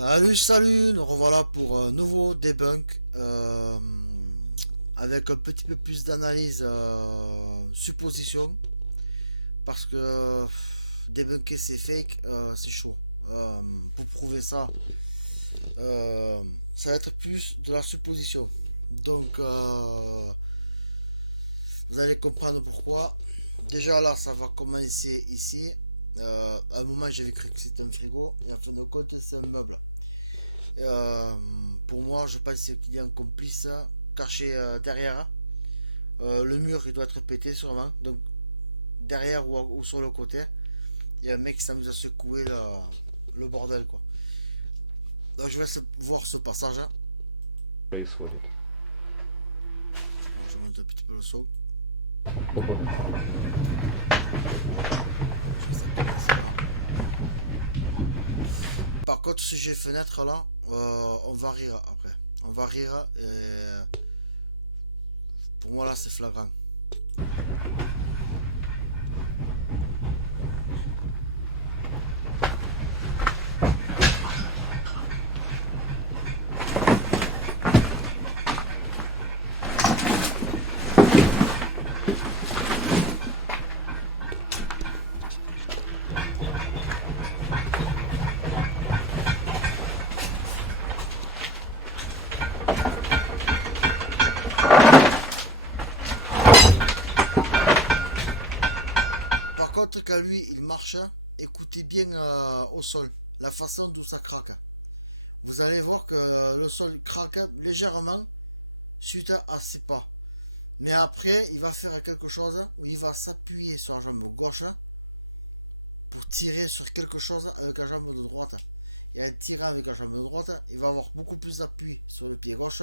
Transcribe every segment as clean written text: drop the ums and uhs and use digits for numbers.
Salut, salut, nous revoilà pour un nouveau debunk avec un petit peu plus d'analyse supposition parce que débunker c'est fake, c'est chaud. Pour prouver ça, ça va être plus de la supposition. Donc vous allez comprendre pourquoi. Déjà là, ça va commencer ici. À un moment, j'avais cru que c'était un frigo et en fin de compte, c'est un meuble. Euh, pour moi, je pense qu'il y a un complice caché derrière. Le mur, il doit être pété sûrement. Donc, derrière ou sur le côté, il y a un mec qui s'amuse à secouer le bordel, quoi. Donc, je vais voir ce passage, hein. Происходит. Bon, je monte un petit peu le son. Опа. Je vais ça commencer là. Par contre, si j'ai fenêtre là, on va rire après. On va rire et pour moi là, c'est flagrant. Par contre, quand lui, il marche, écoutez bien au sol, la façon d'où ça craque. Vous allez voir que le sol craque légèrement suite à ses pas. Mais après, il va faire quelque chose où il va s'appuyer sur la jambe gauche pour tirer sur quelque chose avec la jambe de droite. Et en tirant avec la jambe de droite, il va avoir beaucoup plus d'appui sur le pied gauche.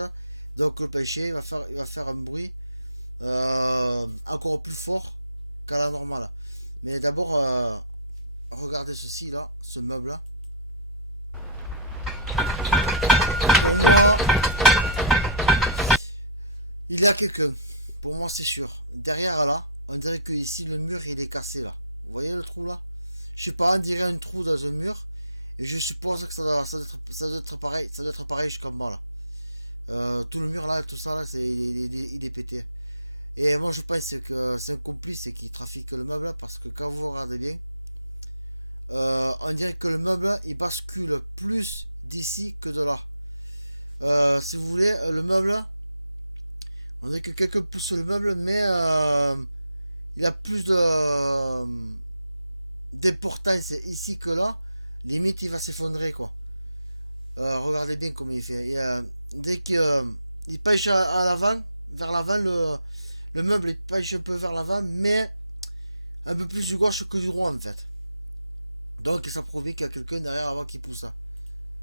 Donc le péché il va faire un bruit encore plus fort qu'à la normale. Mais d'abord, regardez ceci là, ce meuble là. Pour moi, il y a quelqu'un. Pour moi, c'est sûr. Derrière là, on dirait que ici le mur il est cassé là. Vous voyez le trou là? Je sais pas, on dirait un trou dans un mur. Et je suppose que ça doit être pareil. Ça doit être pareil jusqu'en bas là. Tout le mur là, tout ça là, il est pété. Et moi je pense que c'est un complice qui trafique le meuble parce que quand vous regardez bien, on dirait que le meuble il bascule plus d'ici que de là. Si vous voulez, le meuble, on dirait que quelqu'un pousse le meuble, mais il a plus d'importance ici que là. Limite, il va s'effondrer quoi. Regardez bien comment il fait. Dès qu'il pêche à l'avant, vers l'avant, le meuble il pêche un peu vers l'avant, mais un peu plus du gauche que du droit en fait. Donc ça prouve qu'il y a quelqu'un derrière avant qui pousse ça.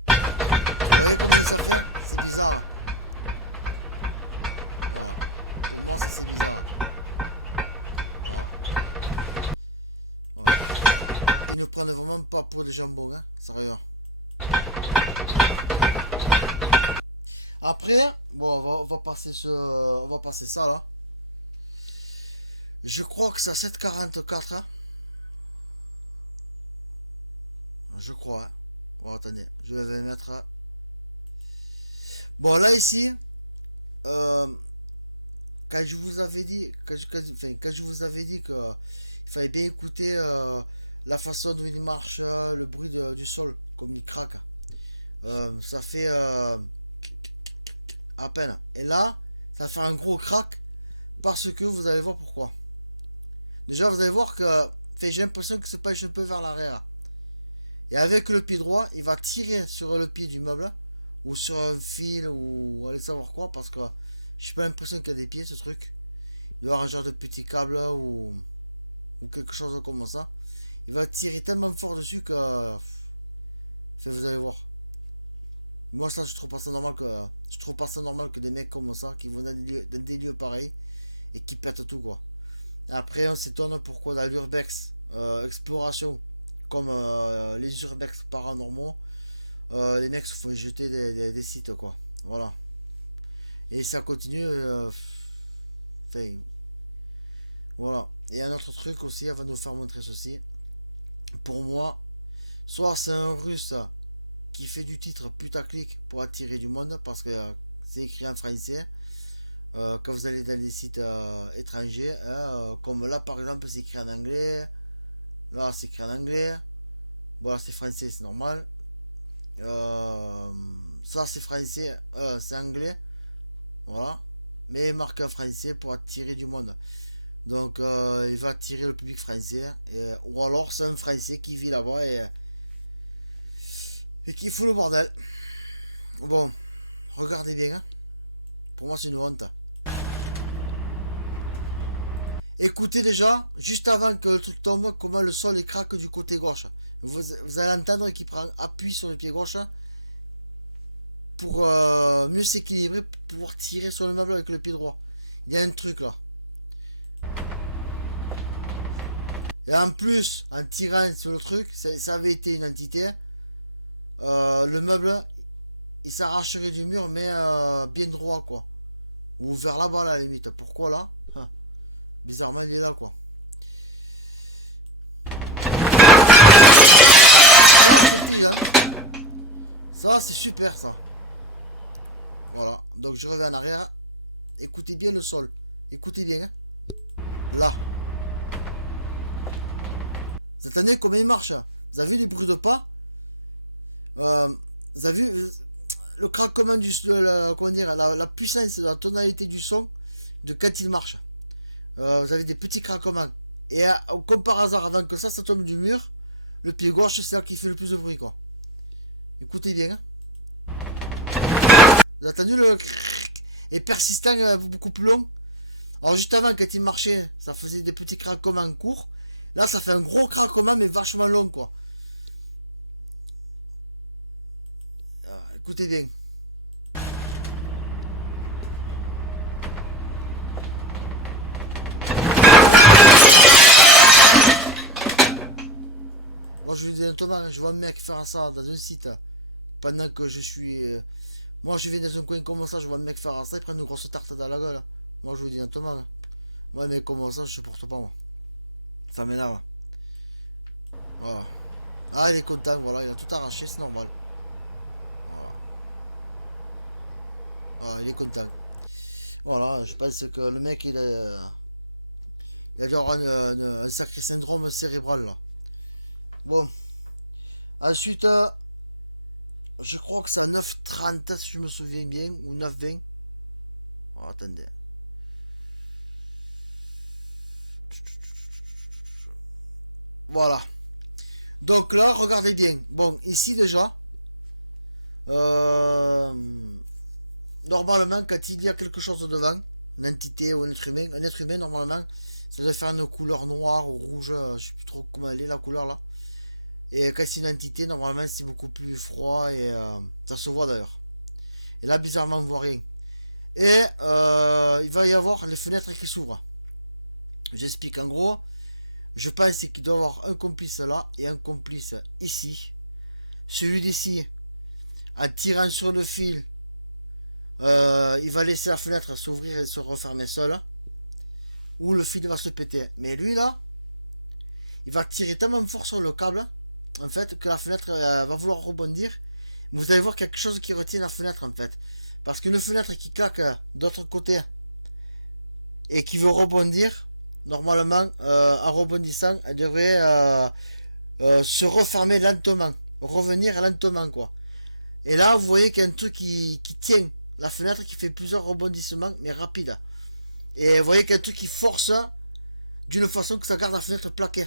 Vous voyez comment ça fait? C'est bizarre. Voilà. Pour moi, ça c'est bizarre. Voilà. Voilà. Ils ne prennent vraiment pas pour des jambons, hein, sérieux. Après, bon, on va passer ça là. Je crois que c'est à 7,44. Hein. Je crois. Hein. Bon, attendez, je vais mettre. Bon, là ici, euh, quand je vous avais dit, quand je vous avais dit que il fallait bien écouter la façon dont il marche, le bruit du sol, comme il craque. Ça fait à peine. Et là, ça va faire un gros crack parce que vous allez voir pourquoi. Déjà, vous allez voir que j'ai l'impression que c'est pas un peu vers l'arrière. Et avec le pied droit, il va tirer sur le pied du meuble ou sur un fil ou allez savoir quoi parce que j'ai pas l'impression qu'il y a des pieds ce truc. Il doit avoir un genre de petit câble ou quelque chose comme ça. Il va tirer tellement fort dessus que vous allez voir. Moi ça je trouve pas ça normal que des mecs comme ça qui vont dans des lieux pareils et qui pètent tout quoi. Après on s'étonne pourquoi dans l'urbex exploration comme les urbex paranormaux les mecs se font jeter des sites quoi. Voilà. Et ça continue enfin, voilà. Et un autre truc aussi, elle va nous faire montrer ceci. Pour moi, soit c'est un russe qui fait du titre putaclic pour attirer du monde parce que c'est écrit en français. Quand vous allez dans des sites étrangers, hein, comme là par exemple c'est écrit en anglais, là c'est écrit en anglais, voilà c'est français, c'est normal. Ça c'est français, c'est anglais, voilà, mais marqué en français pour attirer du monde. Donc il va attirer le public français, ou alors c'est un français qui vit là-bas et qui fout le bordel. Bon, regardez bien, hein. Pour moi c'est une honte. Écoutez déjà, juste avant que le truc tombe, comment le sol est craque du côté gauche. Vous allez entendre qu'il prend appui sur le pied gauche pour mieux s'équilibrer, pour pouvoir tirer sur le meuble avec le pied droit. Il y a un truc là. Et en plus, en tirant sur le truc, ça avait été une entité. Le meuble, il s'arracherait du mur, mais bien droit quoi. Ou vers là-bas à la limite. Pourquoi là? Bizarrement, il est là, quoi. Ça, c'est petit, hein. Ça, c'est super, ça. Voilà. Donc, je reviens en arrière. Écoutez bien le sol. Écoutez bien, hein. Là. Vous attendez comment il marche? Vous avez vu les bruits de pas? Vous avez vu le craquement comment dire, la puissance de la tonalité du son de quand il marche. Vous avez des petits craquements. Et comme par hasard, avant que ça tombe du mur, le pied gauche, c'est là qui fait le plus de bruit, quoi. Écoutez bien. Hein. Vous avez entendu le... Et persistant, beaucoup plus long. Alors juste avant, quand il marchait, ça faisait des petits craquements courts. Là, ça fait un gros craquement, mais vachement long, quoi. Écoutez bien. Moi je vous dis honnêtement, je vois un mec faire ça dans un site pendant que je suis. Moi je vais dans un coin comme ça, je vois un mec faire ça, il prend une grosse tarte dans la gueule. Moi je vous dis honnêtement. Moi un mec comme ça, je supporte pas moi. Ça m'énerve. Voilà. Ah il est content, voilà, il a tout arraché, c'est normal. Voilà. Voilà, il est content. Voilà, je pense que le mec il a dû avoir un sacré syndrome cérébral là. Bon. Ensuite, je crois que c'est à 9h30 si je me souviens bien, ou 9h20. Oh, attendez. Voilà. Donc là, regardez bien. Bon, ici déjà, normalement, quand il y a quelque chose devant, une entité ou un être humain, normalement, ça doit faire une couleur noire ou rouge, je sais plus trop comment elle est la couleur là. Et quand c'est une entité, normalement c'est beaucoup plus froid et ça se voit d'ailleurs. Et là, bizarrement, on ne voit rien. Et il va y avoir les fenêtres qui s'ouvrent. J'explique en gros. Je pense qu'il doit y avoir un complice là et un complice ici. Celui d'ici, en tirant sur le fil, il va laisser la fenêtre s'ouvrir et se refermer seule. Ou le fil va se péter. Mais lui là, il va tirer tellement fort sur le câble, en fait, que la fenêtre va vouloir rebondir. Vous allez voir quelque chose qui retient la fenêtre, en fait. Parce qu'une fenêtre qui claque d'autre côté et qui veut rebondir, normalement, en rebondissant, elle devrait se refermer lentement. Revenir lentement, quoi. Et là, vous voyez qu'il y a un truc qui tient la fenêtre, qui fait plusieurs rebondissements, mais rapides. Et vous voyez qu'il y a un truc qui force d'une façon que ça garde la fenêtre plaquée.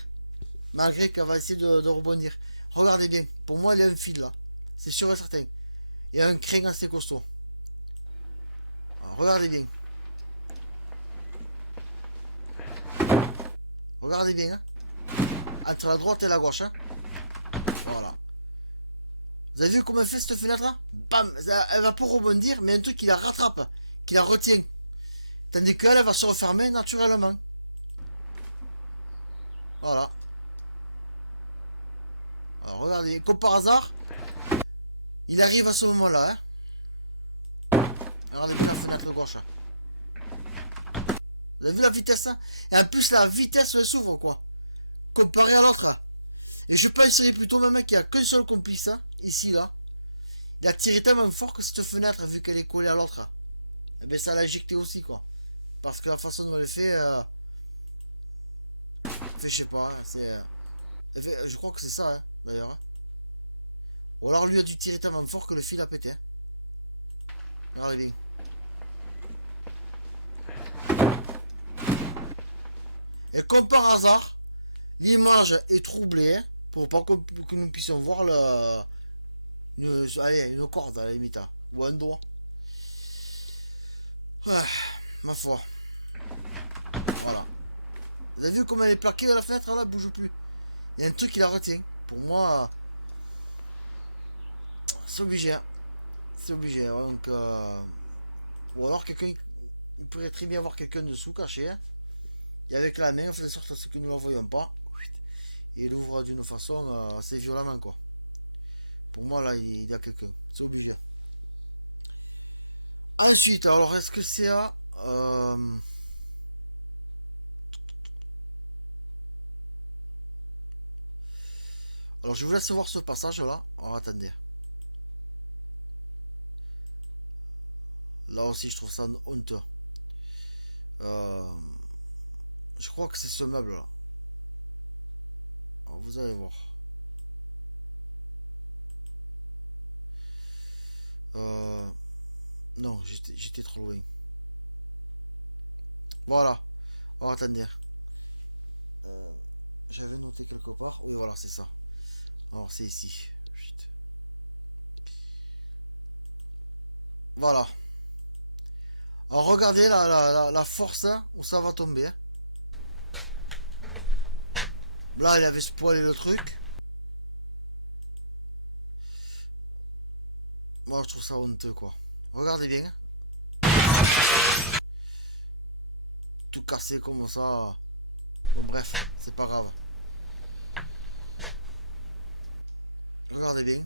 Malgré qu'elle va essayer de rebondir. Regardez bien. Pour moi, il y a un fil là. C'est sûr et certain. Il y a un crin assez costaud. Alors, regardez bien. Regardez bien. Hein. Entre la droite et la gauche. Hein. Voilà. Vous avez vu comment elle fait cette fenêtre là? Bam. Elle va pas rebondir, mais un truc qui la rattrape. Qui la retient. Tandis qu'elle va se refermer naturellement. Voilà. Alors regardez, comme par hasard, il arrive à ce moment-là. Hein. Regardez bien la fenêtre gauche. Vous avez vu la vitesse hein. Et en plus la vitesse elle s'ouvre quoi. Comparé à l'autre. Et je penserais plutôt même qu'il n'y a qu'un seul complice hein, ici là. Il a tiré tellement fort que cette fenêtre, vu qu'elle est collée à l'autre, eh ben ça l'a éjecté aussi, quoi. Parce que la façon dont elle est fait, je sais pas, c'est... je crois que c'est ça, hein, d'ailleurs. Hein. Ou alors lui a dû tirer tellement fort que le fil a pété. Hein. Regardez bien. Et comme par hasard, l'image est troublée, hein, pour pas que nous puissions voir une corde à la limite, hein, ou un doigt. Ouais, ma foi. Voilà. Vous avez vu comment elle est plaquée à la fenêtre là, elle bouge plus. Il y a un truc qui la retient. Pour moi, c'est obligé. Hein. C'est obligé. Donc, ou alors quelqu'un, il pourrait très bien avoir quelqu'un dessous caché. Hein. Et avec la main, on fait de sorte à ce que nous ne la voyons pas. Et il ouvre d'une façon assez violemment, quoi. Pour moi, là, il y a quelqu'un. C'est obligé. Ensuite, alors, est-ce que c'est à... Alors, je vous laisse voir ce passage-là. Alors, attendez. Là aussi, je trouve ça honteux. Je crois que c'est ce meuble-là. Vous allez voir. Non, j'étais trop loin. Voilà. Alors, attendez. J'avais noté quelque part. Oui, voilà, c'est ça. Alors, c'est ici. Chut. Voilà. Alors, regardez la force hein, où ça va tomber. Hein. Là, il avait spoilé le truc. Moi, je trouve ça honteux, quoi. Regardez bien. Tout cassé comme ça. Bon, bref, c'est pas grave. Regardez bien.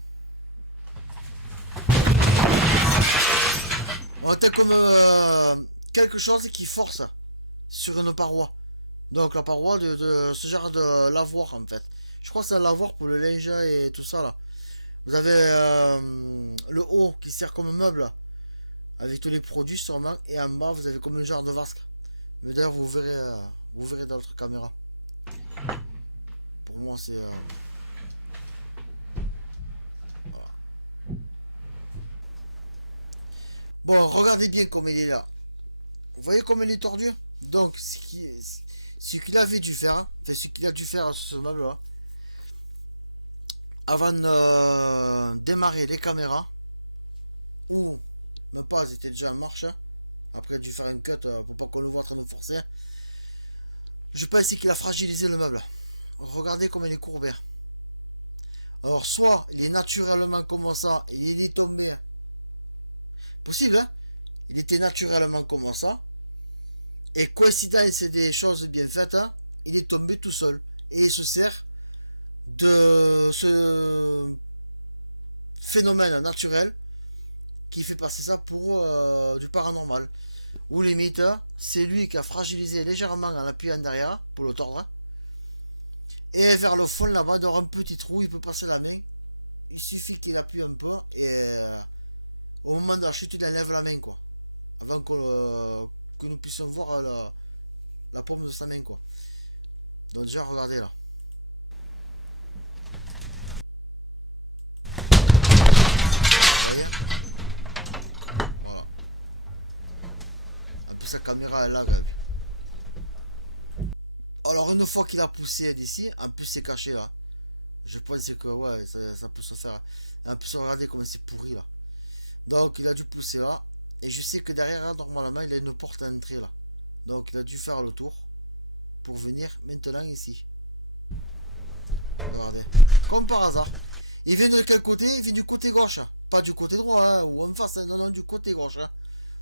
On était comme quelque chose qui force sur une paroi. Donc la paroi de ce genre de lavoir en fait. Je crois que c'est un lavoir pour le linge et tout ça là. Vous avez le haut qui sert comme meuble avec tous les produits sûrement. Et en bas vous avez comme un genre de vasque. Mais d'ailleurs vous verrez dans l'autre caméra. Pour moi c'est... Voilà. Bon, regardez bien comme il est là. Vous voyez comme il est tordu. Donc ce qu'il avait dû faire, enfin ce qu'il a dû faire sur ce meuble là, avant de démarrer les caméras, ou même pas, elles étaient déjà en marche, après il a dû faire un cut pour pas qu'on le voit en train de forcer, je pense qu'il a fragilisé le meuble. Regardez comme il est courbé. Alors soit il est naturellement comme ça, et il est tombé, possible hein, il était naturellement comme ça, et coïncidence des choses bien faites, hein, il est tombé tout seul. Et il se sert de ce phénomène naturel qui fait passer ça pour du paranormal. Ou limite, c'est lui qui a fragilisé légèrement en appuyant derrière pour le tordre. Et vers le fond là-bas, dans un petit trou, il peut passer la main. Il suffit qu'il appuie un peu et au moment de la chute, il enlève la main quoi. Avant que nous puissions voir la paume de sa main quoi. Donc déjà regardez là. Vous voyez? Voilà. En plus sa caméra elle lag. Alors une fois qu'il a poussé d'ici, en plus c'est caché là. Je pense que ouais ça peut se faire. En plus regardez comment c'est pourri là. Donc il a dû pousser là. Et je sais que derrière là, normalement il a une porte à entrée là. Donc il a dû faire le tour. Pour venir maintenant ici. Regardez. Comme par hasard. Il vient de quel côté? Il vient du côté gauche. Pas du côté droit hein, ou en face. Hein. Non, non, du côté gauche. Hein.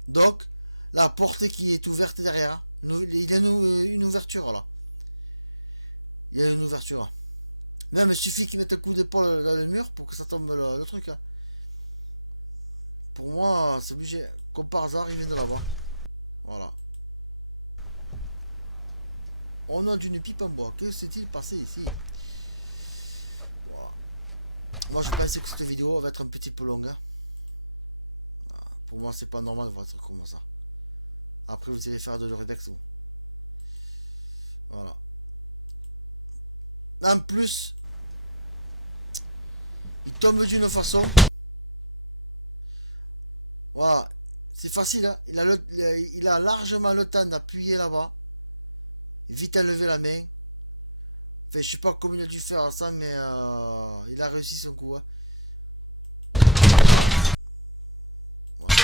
Donc, la porte qui est ouverte derrière. Il y a une ouverture là. Il y a une ouverture. Même il suffit qu'il mette un coup d'épaule dans le mur pour que ça tombe le truc. Hein. Pour moi, c'est obligé. Comme par hasard, il vient de là-bas. Voilà. On a d'une pipe en bois. Que s'est-il passé ici? Voilà. Moi, je pensais que cette vidéo va être un petit peu longue. Hein. Pour moi, c'est pas normal de voir un truc comme ça. Après, vous irez faire de l'Uredex. Voilà. En plus, il tombe d'une façon. Voilà. C'est facile, hein. Il a largement le temps d'appuyer là-bas. Vite enlever la main. Enfin, je sais pas comment il a dû faire ça, mais il a réussi son coup. Hein. Voilà.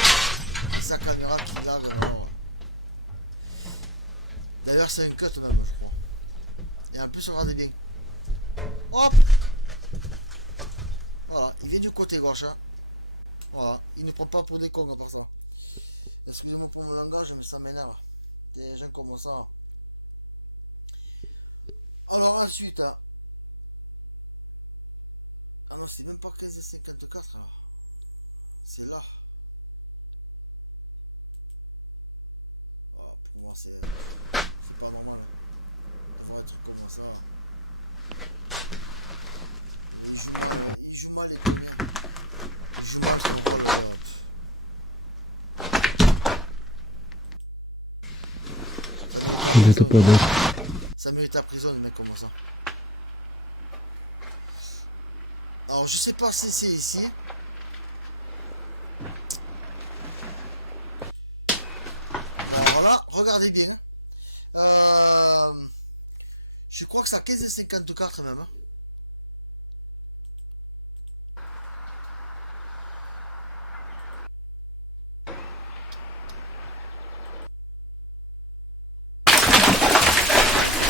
Et sa caméra qui lag, non. D'ailleurs, c'est un cut même, je crois. Et en plus, regardez bien. Hop! Voilà, il vient du côté gauche. Hein. Voilà, il ne prend pas pour des cons à part ça. Excusez-moi pour mon langage, mais ça m'énerve. Des gens comme ça. Alors ensuite. Hein. Ah non, c'est même pas 15,54 là. C'est là. Oh, pour moi, c'est pas normal. Hein. De voir un truc comme ça. Et il joue mal les combien. Il joue mal son rôle de. Ça mérite la prison. Ça mérite la prison, les mecs comme ça. Alors, je sais pas si c'est ici. Bon, alors là, regardez bien. Je crois que c'est à 15,54 même. Hein.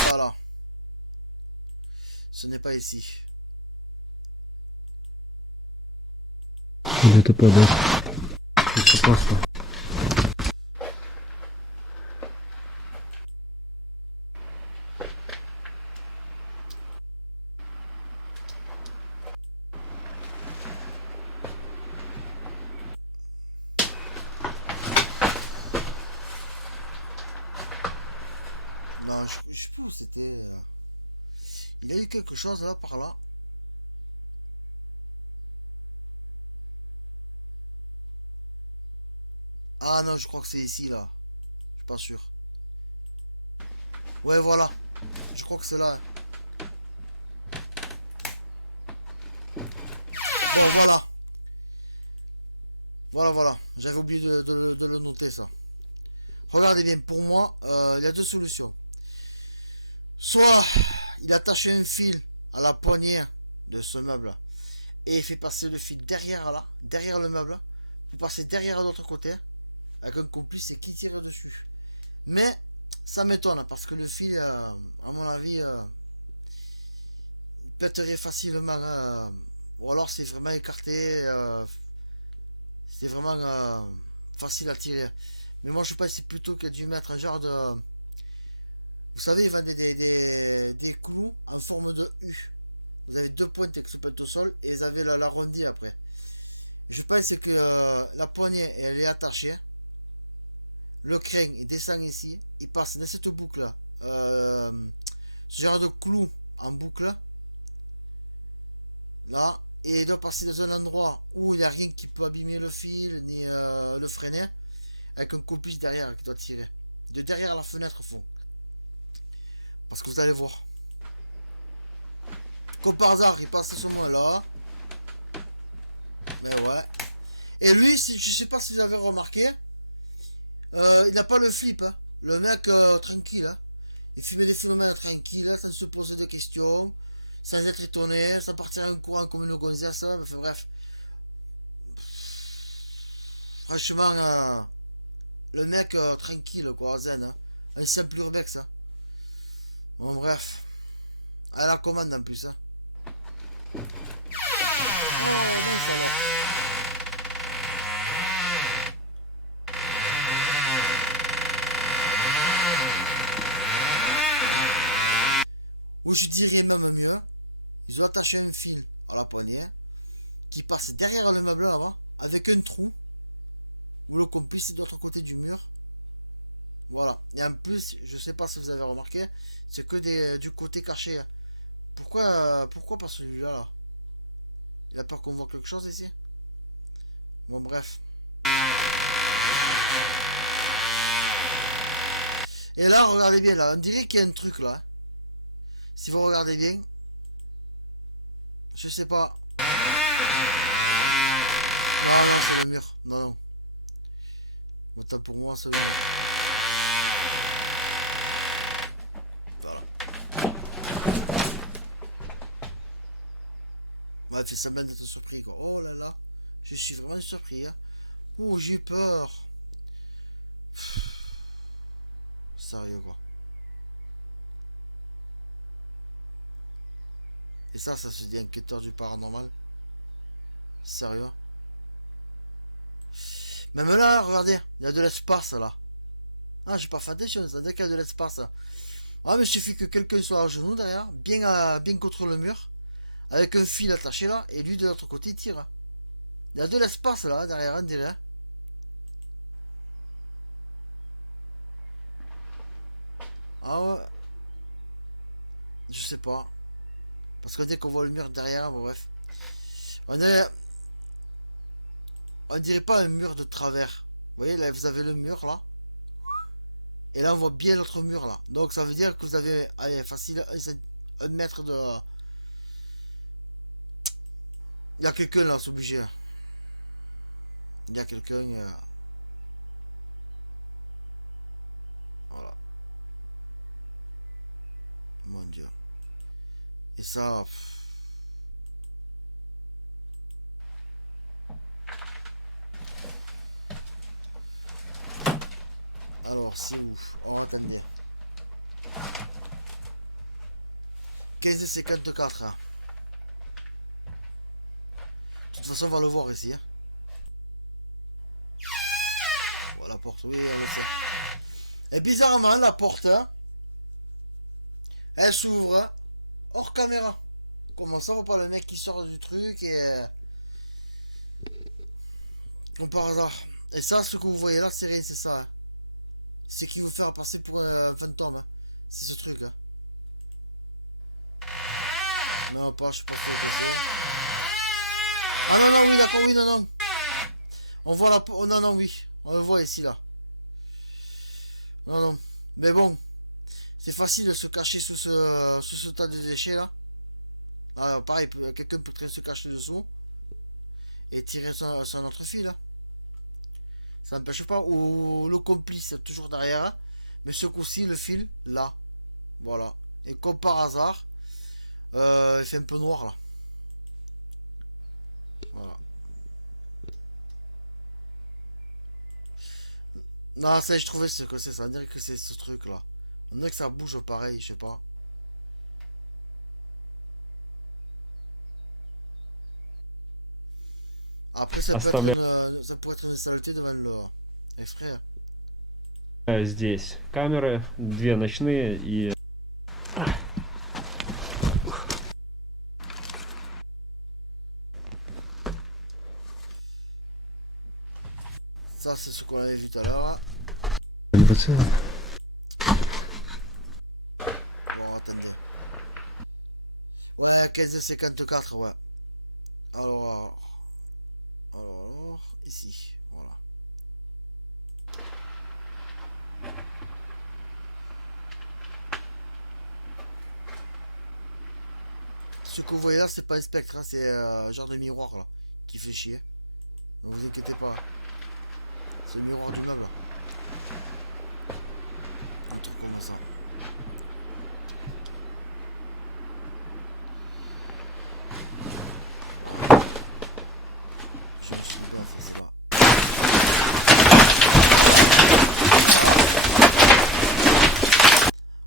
Voilà. Ce n'est pas ici. Где-то падает. Это опасно. Non, je sais plus où c'était. Il a eu quelque chose là par là. Ah non, je crois que c'est ici là. Je suis pas sûr. Ouais, voilà. Je crois que c'est là. Bon, voilà. Voilà. J'avais oublié de le noter ça. Regardez bien, pour moi, il y a deux solutions. Soit il attache un fil à la poignée de ce meuble et il fait passer le fil derrière là, derrière le meuble, pour passer derrière à l'autre côté, avec un complice et qui tire dessus. Mais ça m'étonne parce que le fil, à mon avis, pèterait facilement. Ou alors c'est vraiment écarté, c'est vraiment facile à tirer. Mais moi je pense que c'est plutôt qu'il a dû mettre un genre de. Vous savez, ils vendent des clous en forme de U. Vous avez deux pointes qui se pètent au sol et vous avez l'arrondi après. Je pense que la poignée elle est attachée. Le crin il descend ici. Il passe dans cette boucle là. Ce genre de clou en boucle. Là. Et il doit passer dans un endroit où il n'y a rien qui peut abîmer le fil ni le freiner. Avec un complice derrière qui doit tirer. De derrière la fenêtre au fond. Parce que vous allez voir. Comme par hasard, il passe à ce moment-là. Mais ouais. Et lui, je sais pas si vous avez remarqué. Il n'a pas le flip. Hein. Le mec tranquille. Hein. Il filmait des phénomènes tranquilles, sans se poser de questions. Sans être étonné. Sans partir en courant comme une gonzesse. Enfin bref. Franchement, le mec tranquille, quoi, zen. Hein. Un simple urbex. Hein. Bon, bref. À la commande en plus. Hein. Oh, mince alors. Ou je dirais même mieux. Ils ont attaché un fil à la poignée qui passe derrière le meuble là-bas avec un trou où le complice est de l'autre côté du mur. Voilà. Et en plus, je sais pas si vous avez remarqué, c'est que du côté caché. Pourquoi pas celui-là là? Il a peur qu'on voit quelque chose ici? Bon bref. Et là, regardez bien, là, on dirait qu'il y a un truc, là. Hein. Si vous regardez bien. Je sais pas. Non, non, c'est le mur. Non, non. Autant pour moi, c'est le mur. Voilà. Ouais, il fait semblant d'être surpris, quoi. Oh là là. Je suis vraiment surpris, hein. Oh, j'ai peur. Sérieux, quoi. Et ça se dit enquêteur du paranormal. Sérieux. Même là, regardez, il y a de l'espace, là. Ah, j'ai pas fait attention, ça veut dire qu'il y a de l'espace. Ah, mais il suffit que quelqu'un soit à genoux derrière, bien contre le mur, avec un fil attaché là, et lui de l'autre côté il tire. Il y a de l'espace là, derrière, on dirait. Ah ouais. Je sais pas. Parce que dès qu'on voit le mur derrière, bon, bref. On dirait pas un mur de travers. Vous voyez, là, vous avez le mur là. Et là, on voit bien l'autre mur là. Donc, ça veut dire que vous avez, allez, facile, un mètre de. Il y a quelqu'un là, c'est obligé. Il y a quelqu'un. Voilà. Mon Dieu. Et ça. Alors, c'est où? Oh, attendez. 15,54. Hein. De toute façon, on va le voir ici. Hein. Oh, la porte, oui, elle le sait. Et bizarrement, la porte, hein, elle s'ouvre hein, hors caméra. Comment ça, on voit pas le mec qui sort du truc et. Comme par hasard. Et ça, ce que vous voyez là, c'est rien, c'est ça. Hein. C'est qui vous faire passer pour un fantôme. Hein. C'est ce truc. Hein. Non, pas, je sais pas ce que c'est. Ah non, non, oui, d'accord, oui, non, non. On voit la... Oh, non, non, oui. On le voit ici, là. Non, non. Mais bon. C'est facile de se cacher sous ce tas de déchets, là. Ah, pareil, quelqu'un peut très se cacher dessous. Et tirer sur notre fil, là. Ça n'empêche pas. Ou le complice, toujours derrière. Hein. Mais ce coup-ci, le fil, là. Voilà. Et comme par hasard, il fait un peu noir, là. Voilà. Non, ça, je trouvais ce que c'est ça. On dirait que c'est ce truc là. On dirait que ça bouge pareil, je sais pas. Après, ça pourrait être une saleté devant le exprès. Hein. Здесь камеры, две ночные и... Ça, c'est ce qu'on avait vu tout à l'heure. Bon, attendez. Ouais, 15,54, ouais. Alors, ici, voilà. Ce que vous voyez là, c'est pas un spectre, hein, c'est un genre de miroir là, qui fait chier. Ne vous inquiétez pas. C'est le miroir du meuble. Un truc comme ça. Je me suis trompé, enfin, c'est là.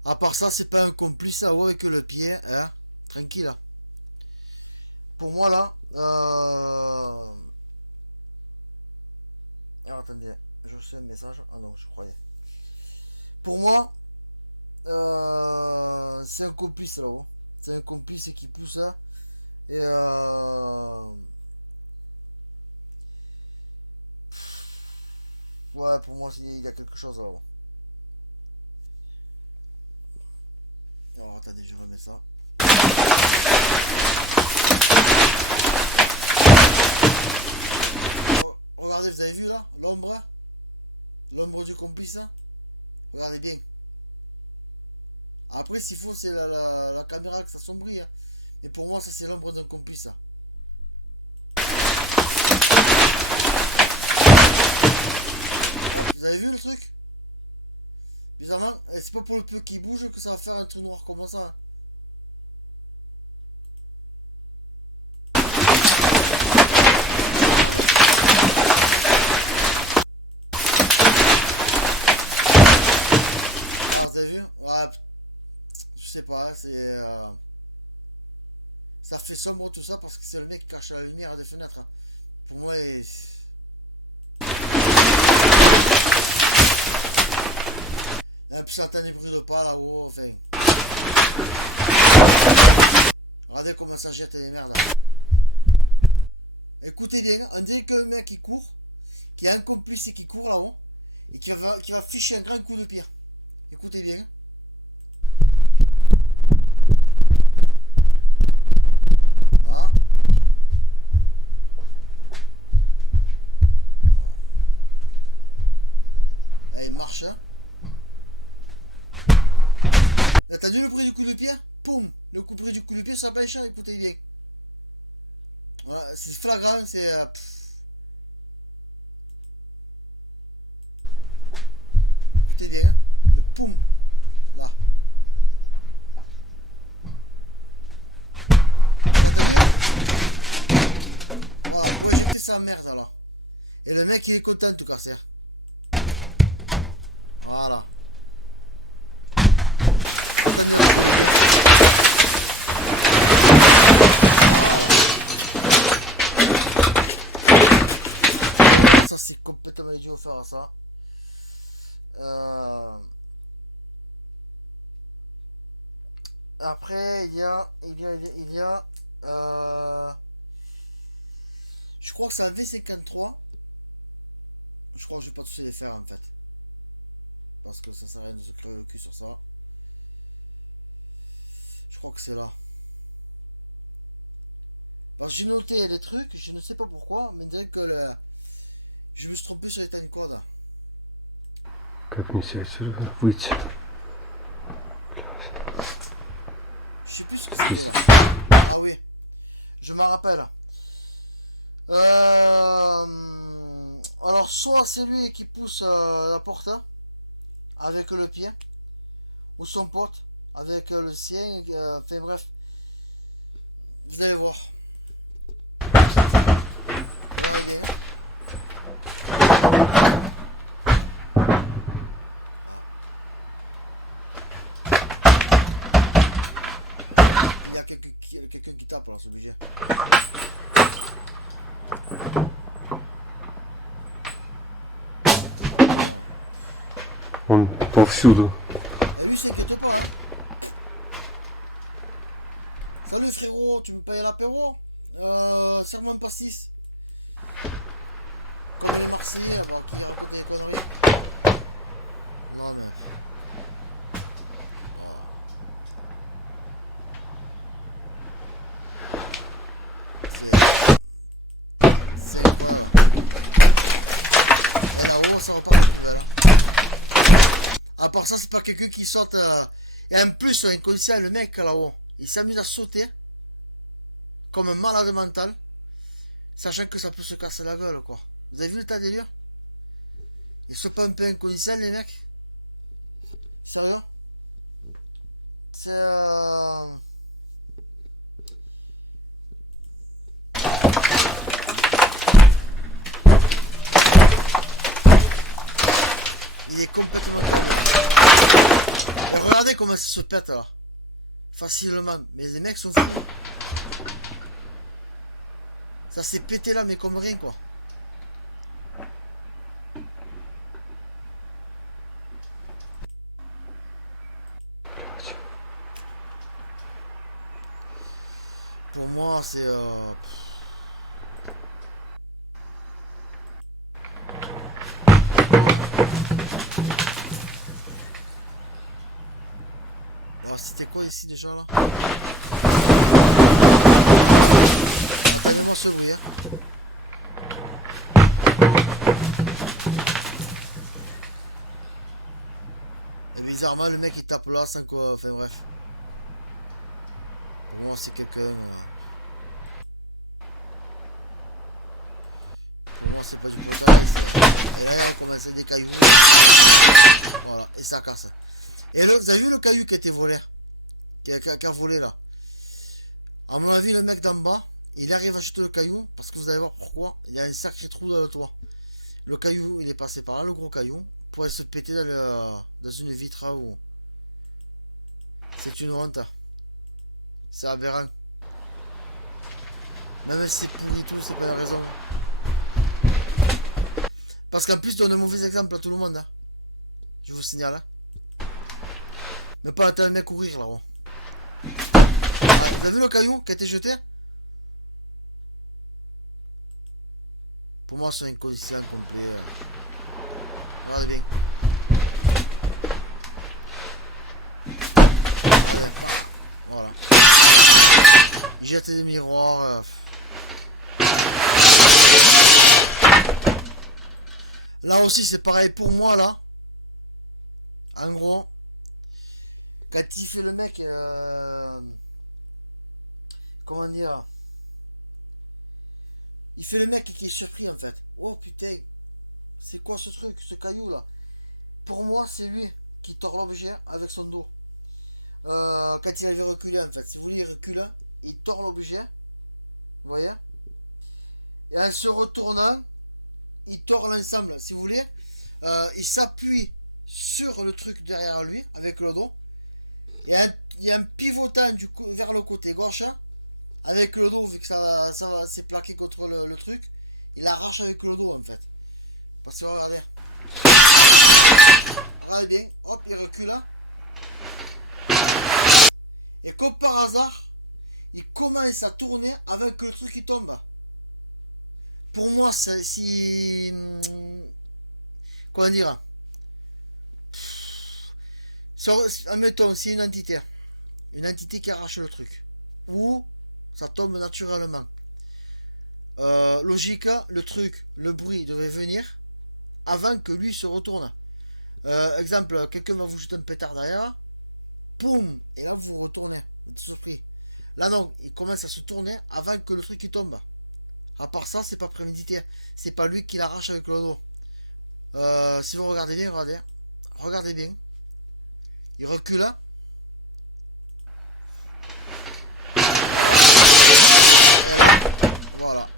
À part ça, c'est pas un complice à avec le pied, hein. Tranquille. Là. Pour moi, là. Alors, attendez, je reçois un message. Ah non, je croyais. Pour moi, c'est un complice là-haut. C'est un complice qui pousse ça. Et ouais, pour moi, il y a quelque chose là-haut. Alors, attendez, je remets ça. Oh, regardez, vous avez vu là l'ombre? L'ombre du complice? Regardez bien. Après, s'il faut, c'est la caméra que ça sombrit. Hein. Mais pour moi, ça, c'est l'ombre d'un complice, ça. Hop, vous avez vu le truc? Bizarrement, c'est pas pour le peu qui bouge que ça va faire un truc noir comme ça. Hein. Ah, vous avez vu? Ouais, je sais pas, c'est... ça fait sombre tout ça parce que c'est le mec qui cache la lumière des fenêtres. Hein. Pour moi, et puis ça entend des bruits de pas là-haut, enfin... Regardez comment ça jette les merdes. Écoutez bien, on dirait qu'un mec qui court, qui a un complice et qui court là-haut, et qui va ficher un grand coup de pied. Écoutez bien. Ah. Allez, il marche. Hein. T'as entendu le bruit du coup de pied? Poum! Le bruit du coup de pied sur la planche, écoutez bien. Voilà, c'est flagrant, c'est... écoutez bien. Hein. Le poum! Là. T'as entendu? Voilà, pour éjecter sa merde là. Et le mec il est content en tout cas, c'est. Voilà. Attendez un petit peu. Voilà. Ça c'est complètement idiot de faire ça. Après il y a je crois que c'est un V53. Je crois que je vais pas tous les faire en fait. Parce que ça sert à rien de se crever le cul sur ça. Je crois que c'est là. Parce que j'ai noté des trucs, je ne sais pas pourquoi, mais on dirait que je me suis trompé sur les timecode. Как мне отсюда выйти? Je sais plus ce que c'était là. Ah oui, je m'en rappelle. Alors soit c'est lui qui pousse la porte avec le pied, ou son pote avec le sien. Enfin bref, vous allez voir. Regardez bien. Il y a quelqu'un qui tape là, c'est obligé. Он повсюду. Et lui s'inquiète pas hein. Salut frérot, tu me payes l'apéro? Serre-moi un pastis. Comme les Marseillais là-bas qui racontent des conneries. Non mais... C'est incroyable. Et là-haut, ça repart comme tu veux là. À part ça, c'est pas quelqu'un qui saute. Et en plus, inconscient, le mec là-haut, il s'amuse à sauter. Comme un malade mental. Sachant que ça peut se casser la gueule, quoi. Vous avez vu le tas de délire? Ils sont pas un peu inconscients, les mecs? Sérieux? C'est... Il est complètement câblé. Et regardez comment ça se pète là. Facilement. Mais les mecs sont fous. Ça s'est pété là, mais comme rien quoi. Pour moi, c'est... Oh, c'était quoi ici déjà là? Attendez-moi ce bruit hein. Et bizarrement, le mec il tape là sans quoi. Enfin bref. Pour moi, c'est quelqu'un. Pour moi, c'est pas du potage. Et là, il recommence des cailloux. Voilà, et ça casse. Et là, vous avez vu le caillou qui a été volé? Qui a volé là? À mon avis, le mec d'en bas, il arrive à jeter le caillou. Parce que vous allez voir pourquoi. Il y a un sacré trou dans le toit. Le caillou, il est passé par là, le gros caillou. Pour aller se péter dans une vitre où. C'est une honte. C'est aberrant. Même si c'est pourri tout, c'est pas une raison. Parce qu'en plus, donne un mauvais exemple à tout le monde. Hein. Je vous signale. Hein. Mais pas attendre un mec courir là-haut. Ah, vous avez vu le caillou qui a été jeté? Pour moi, c'est un inconscient complet. Regardez bien. Allez, voilà. Il jette des miroirs. Là aussi, c'est pareil pour moi, là. En gros, quand il fait le mec... comment dire? Il fait le mec qui est surpris, en fait. Oh, putain. C'est quoi ce truc, ce caillou, là? Pour moi, c'est lui qui tord l'objet avec son dos. Quand il avait reculé, en fait. Si vous voulez, il recule. Il tord l'objet. Vous voyez? Et en se retournant... il tord l'ensemble, si vous voulez. Il s'appuie sur le truc derrière lui, avec le dos. Et il y a un pivotant vers le côté gauche, hein, avec le dos, vu que ça c'est plaqué contre le truc. Il arrache avec le dos, en fait. Parce que regardez. Regardez bien. Hop, il recule. Hein. Et comme par hasard, il commence à tourner avec que le truc qui tombe. Pour moi, si... comment dire? Admettons, c'est une entité. Une entité qui arrache le truc. Ou ça tombe naturellement. Logique, le truc, le bruit devait venir avant que lui se retourne. Exemple, quelqu'un va vous jeter un pétard derrière. Poum! Et là, vous vous retournez. Vous êtes surpris. Là, non, il commence à se tourner avant que le truc il tombe. À part ça, c'est pas prémédité. C'est pas lui qui l'arrache avec le dos. Si vous regardez bien, regardez. Regardez bien. Il recule là. Voilà. Et là, voilà.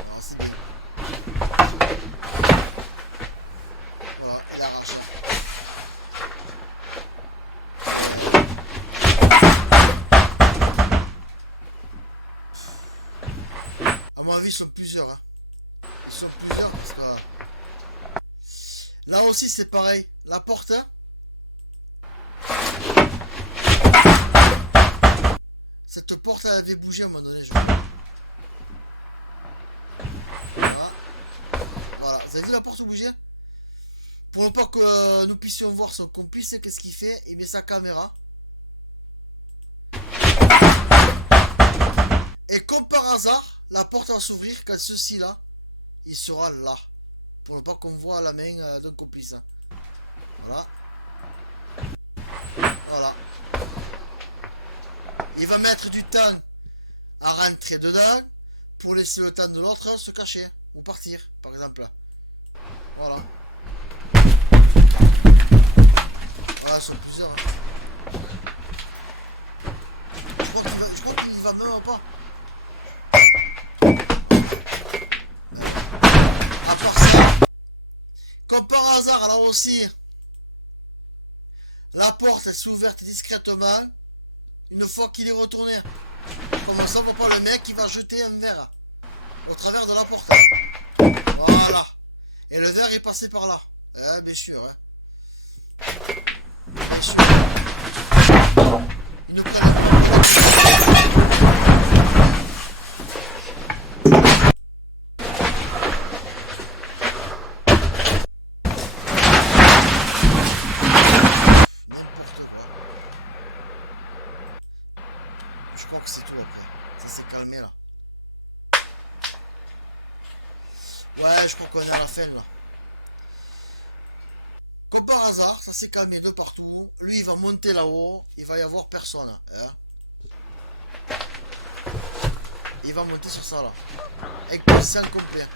Alors c'est bien. Voilà, il arrache là. À mon avis, ils sont plusieurs. Hein. Ils sont plusieurs parce que... là aussi, c'est pareil. La porte. Hein. Cette porte, elle avait bougé à un moment donné, je crois. Voilà. Voilà. Vous avez vu la porte bouger? Pour ne pas que nous puissions voir son complice, qu'est-ce qu'il fait? Il met sa caméra. Et comme par hasard, la porte va s'ouvrir quand ceci-là, il sera là. Pour ne pas qu'on voit la main d'un complice. Voilà. Voilà. Il va mettre du temps à rentrer dedans pour laisser le temps de l'autre se cacher ou partir, par exemple. Voilà. Voilà, ils sont plusieurs. Hein. Je crois qu'il va même pas. Voilà. À part ça, comme par hasard, là aussi, la porte s'est ouverte discrètement une fois qu'il est retourné. Comme ça, on voit pas le mec qui va jeter un verre au travers de la porte. Voilà. Et le verre est passé par là. Eh, bien sûr. Hein. Bien sûr. Ils nous prennent vraiment pour des boulevards. N'importe quoi. Je crois que c'est tout après. Ça s'est calmé là. Ouais, je crois qu'on est à la fin là. Comme par hasard, ça s'est calmé de partout. Lui, il va monter là-haut. Il va y avoir personne. Hein. Il va monter sur ça là. Avec position complet.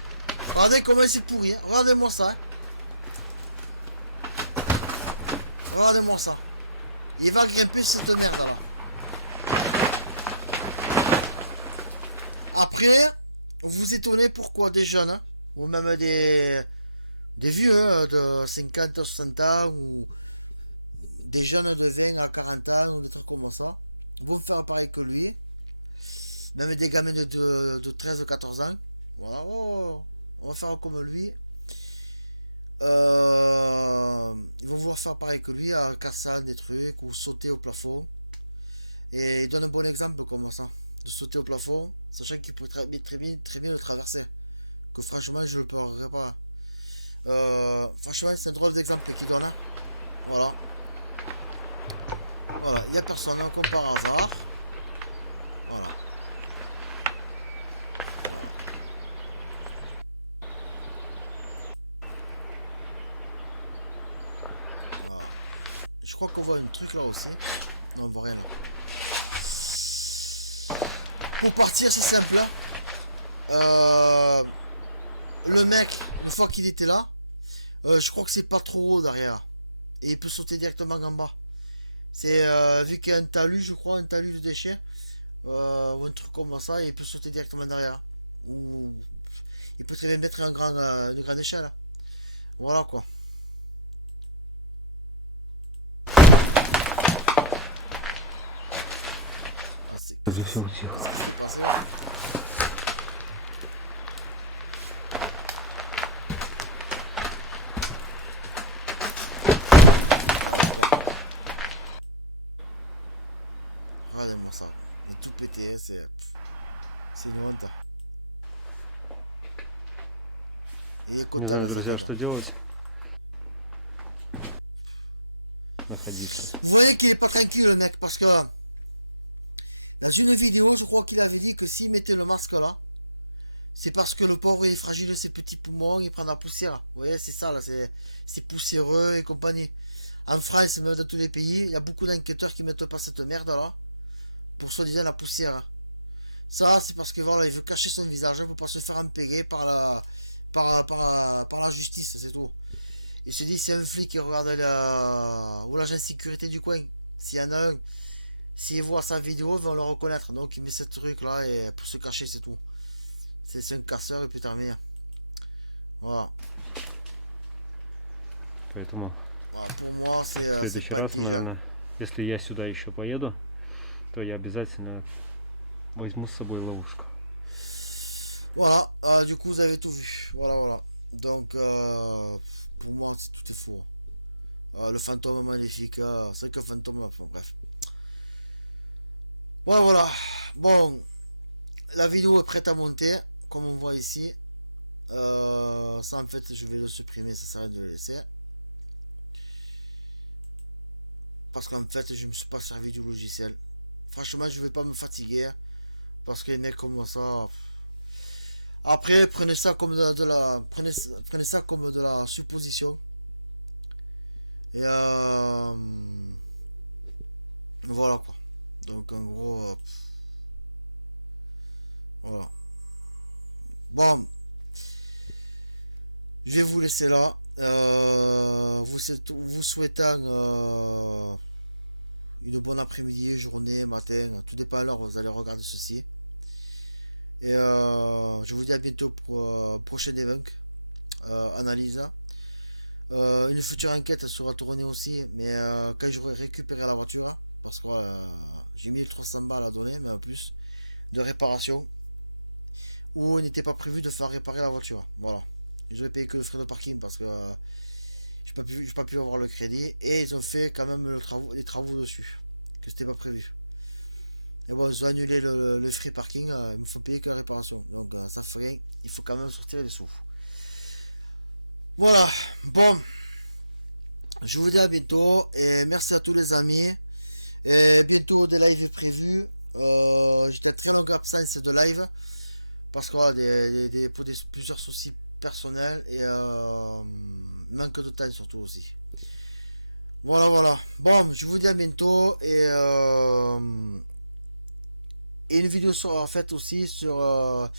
Regardez comment c'est pourri. Hein. Regardez-moi ça. Hein. Regardez-moi ça. Il va grimper cette merde là. Après, vous étonnez pourquoi des jeunes, hein, ou même des vieux hein, de 50 60 ans, ou des jeunes de 20 à 40 ans, ou des trucs comme ça, vont faire pareil que lui. Même des gamins de 13 14 ans. Voilà, oh, on va faire comme lui. Ils vont vouloir faire pareil que lui, à casser des trucs, ou sauter au plafond. Et il donne un bon exemple comme ça. De sauter au plafond, sachant qu'il pourrait très bien le traverser. Que franchement, je le pleurerais pas. Franchement, c'est un drôle d'exemple qu'il donne. Hein. Voilà. Voilà, il n'y a personne, hein, comme par hasard. Voilà. Voilà. Je crois qu'on voit un truc là aussi. Non, on voit rien là. Pour partir, c'est simple. Le mec, une fois qu'il était là, je crois que c'est pas trop haut derrière. Et il peut sauter directement en bas. C'est vu qu'il y a un talus, je crois, un talus de déchets. Ou un truc comme ça, et il peut sauter directement derrière. Ou il peut très bien mettre une grande échelle. Voilà quoi. Ah, Уже все утихло. qu'est-ce qui s'est passé là? Ah, d'accord. Regardez-moi ça. Il est tout pété, hein, c'est une honte. Il est Не content знаю, là, друзья, ça, что делать. Находиться. Vous voyez qu'il est pas tranquille le mec parce que dans une vidéo, je crois qu'il avait dit que s'il mettait le masque là, c'est parce que le pauvre il est fragile, ses petits poumons, il prend la poussière. Vous voyez, c'est ça là, c'est poussiéreux et compagnie. En France, même dans tous les pays, il y a beaucoup d'enquêteurs qui mettent pas cette merde là pour soi-disant la poussière. Ça, c'est parce que voilà, il veut cacher son visage pour pas se faire empêcher par la justice, c'est tout. Il se dit, c'est un flic qui regarde ou l'agent de sécurité du coin. S'il y en a un, s'il voit sa vidéo, ils vont le reconnaître. Donc il met ce truc là et pour se cacher, c'est tout. C'est un casseur et puis terminé. Voilà. Поэтому Voilà, pour moi, в c'est следующий pas раз, intelligent. наверное, если я сюда еще поеду, то я обязательно возьму с собой ловушку. Voilà, du coup, vous avez tout vu. Voilà, voilà. Donc, pour moi, tout est faux. Le fantôme maléfique, c'est vrai que le fantôme, enfin, bref. Voilà, voilà. Bon, la vidéo est prête à monter, comme on voit ici. Ça, en fait, je vais le supprimer, ça sert à rien de le laisser. Parce qu'en fait, je me suis pas servi du logiciel. Franchement, je vais pas me fatiguer. Parce que les mecs comme ça. Après, prenez ça comme prenez ça comme de la supposition. Et voilà quoi. Donc en gros, voilà. Bon, je vais vous laisser là. Vous souhaitant une bonne après-midi, journée, matin, tout dépend à l'heure où vous allez regarder ceci. Et je vous dis à bientôt pour prochain debunk, analyse. Une future enquête sera tournée aussi, mais quand j'aurai récupéré la voiture, parce que j'ai 1300 balles à donner, mais en plus de réparation, où il n'était pas prévu de faire réparer la voiture. Voilà. J'aurais payé que le frais de parking parce que j'ai pas pu avoir le crédit, et ils ont fait quand même les travaux dessus, que c'était pas prévu. Et bon, ils ont annulé le free parking, il me faut payer que la réparation. Donc ça fait rien, il faut quand même sortir les sous. Voilà, bon. Je vous dis à bientôt, et merci à tous les amis. Et bientôt des lives prévus. J'étais très longue absence de live. Parce que voilà, pour plusieurs soucis personnels et manque de temps surtout aussi. Voilà, voilà. Bon, je vous dis à bientôt et une vidéo sera faite aussi sur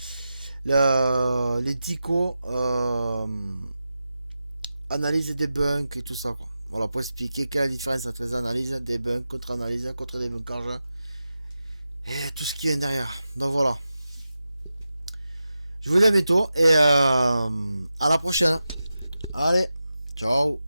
les dico, analyse des bunks et tout ça, quoi. Voilà, pour expliquer quelle est la différence entre les analyses, des bunks, contre-analyse, contre des bunkages et tout ce qui est derrière. Donc voilà. Je vous dis à bientôt et à la prochaine. Allez, ciao.